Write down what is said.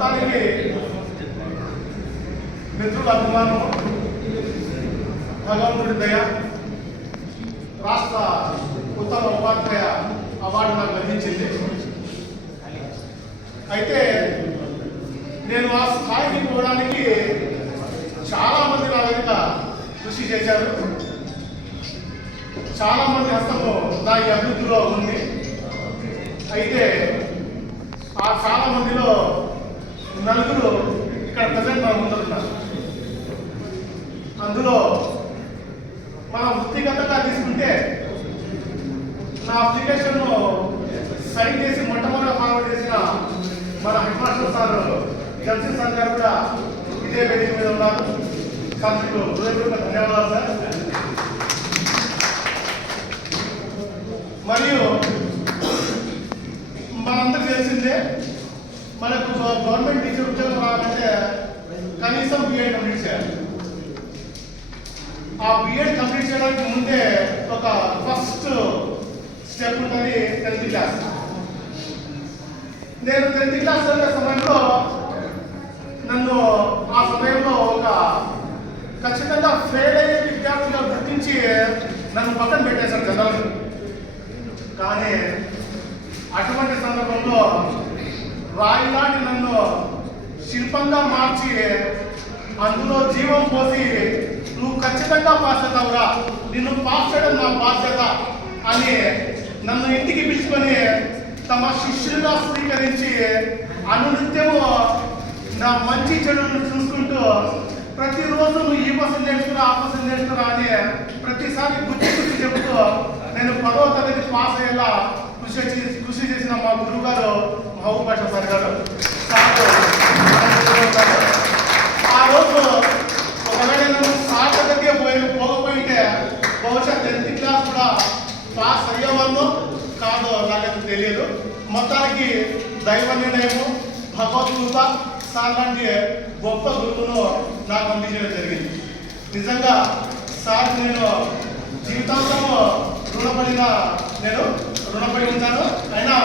మొత్తానికి మిత్రుల అభిమానం భగవంతుడి దయ రాష్ట్ర ఉత్తమ ఉపాధ్యాయ అవార్డు నాకు లభించింది. అయితే నేను ఆ స్థాయికి పోవడానికి చాలామంది నా వెనుక కృషి చేశారు. చాలామంది హస్తము నా ఈ అభివృద్ధిలో ఉంది. అయితే ఆ చాలా మందిలో మనం వృత్తిగతంగా తీసుకుంటే నా అప్లికేషన్ సైన్ చేసి మొట్టమొదటి ఫార్వర్డ్ చేసిన మన head master sir Jalsi sir గారు కూడా ఇదే వేదిక మీద ఉన్నారు. సార్ మీకు హృదయపూర్వక ధన్యవాదాలు సార్. మరియు మనందరికి తెలిసిందే మనకు గవర్నమెంట్ టీచర్ ఉద్యోగం రావాలంటే కనీసం బిఎడ్ కంప్లీట్ చేయాలి ఆ బిఎడ్ కంప్లీట్ చేయడానికి ముందే ఒక ఫస్ట్ స్టెప్ ఉంటుంది టెన్త్ క్లాస్ నేను టెన్త్ క్లాస్ చదివే సమయంలో నన్ను ఆ సమయంలో ఒక ఖచ్చితంగా ఫెయిల్ అయ్యే విద్యార్థిగా గుర్తించి నన్ను పక్కన పెట్టేశాను జనాలు. కానీ అటువంటి సందర్భంలో రాయిలాంటి నన్ను శిల్పంగా మార్చి అందులో జీవం పోసి ఖచ్చితంగా పాస్ అవుతావురా నిన్ను పాస్ చేయడం నా బాధ్యత. అని నన్ను ఇంటికి పిలుచుకొని తమ శిష్యులుగా స్వీకరించి అనునిత్యము నా మంచి చెడులను చూసుకుంటూ ప్రతిరోజు నువ్వు ఈ బస్సు నేర్చుకురా ఆ బస్సు నేర్చుకురా అని ప్రతిసారి గుర్తు గుర్తు చెబుతూ నేను పదవ తరగతి పాస్ అయ్యేలా కృషి చేసి కృషి చేసిన మా గురుగారు గారు సార్ గారు. సార్ ఉన్నారు. ఆ రోజు ఒకవేళ నేను సార్ దగ్గరికి పోయి పోకపోయింటే బహుశా టెన్త్ క్లాస్ కూడా పాస్ అయ్యేవాళ్ళు కాదో నాకు తెలియదు. మొత్తానికి దైవ నిర్ణయము భగవద్గీత సార్ లాంటి గొప్ప గురువును నాకు అందించడం జరిగింది. నిజంగా సార్ నేను జీవితాంతం రుణపడిన నేను రుణపడి ఉంటాను. అయినా